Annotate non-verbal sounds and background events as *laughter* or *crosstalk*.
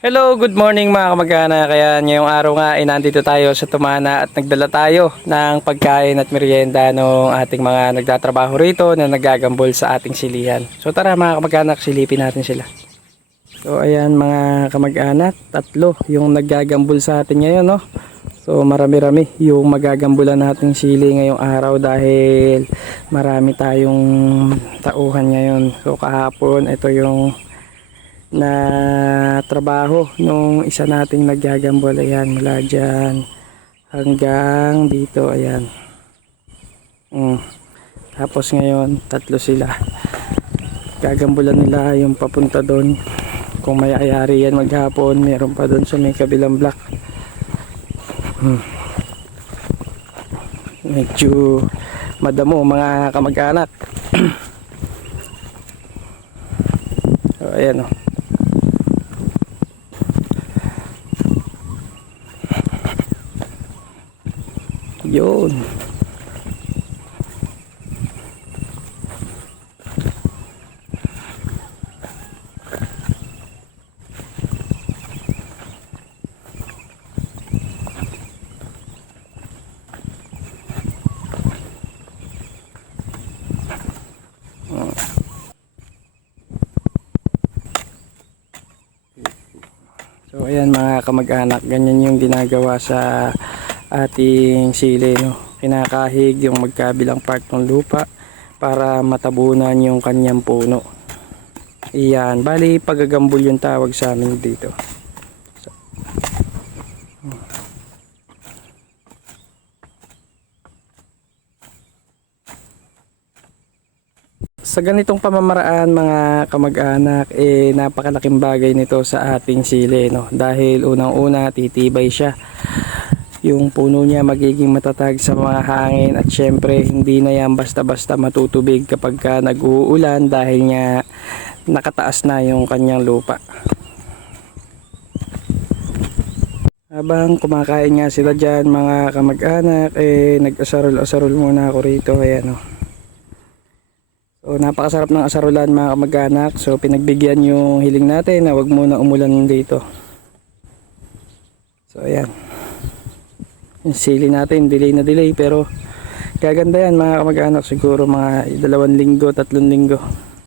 Hello, good morning mga kamag-ana. Kaya ngayong araw nga ay nandito tayo sa Tumana at nagdala tayo ng pagkain at merienda ng ating mga nagtatrabaho rito na nagagambol sa ating silihan. So tara mga kamag-anak, silipin natin sila. So ayan mga kamag-anak, tatlo yung naggagambol sa atin ngayon no. So marami-rami yung magagambulan nating sili ngayong araw dahil marami tayong tauhan ngayon. So kahapon ito yung na trabaho nung isa nating naggagambol ayan mula dyan hanggang dito. Ayan. Mm. tapos ngayon tatlo sila. Gagambulan nila yung papunta doon. Kung may ayari yan maghapon meron pa doon sa may kabilang block. Mm. medyo madamo mga kamag-anak. *clears throat* So, ayan o Yun. So ayan mga kamag-anak, ganyan yung ginagawa sa ating sili no. Kinakahig yung magkabilang part ng lupa para matabunan yung kanyang puno. Iyan, bali pagagambol yung tawag sa amin dito. Sa ganitong pamamaraan mga kamag-anak, eh napakalaking bagay nito sa ating sili no dahil unang-una titibay siya. Yung puno niya magiging matatag sa mga hangin at syempre hindi na yan basta-basta matutubig kapag ka nag-uulan dahil nga nakataas na yung kanyang lupa. Habang kumakain nga sila dyan mga kamag-anak, eh nag-asarol-asarol muna ako rito. Ayan o. So napakasarap ng asarulan mga kamag-anak. So pinagbigyan yung hiling natin na wag muna umulan dito. So ayan. Yung sili natin, delay na delay pero gaganda yan mga kamag-anak. Siguro mga dalawang linggo, tatlong linggo.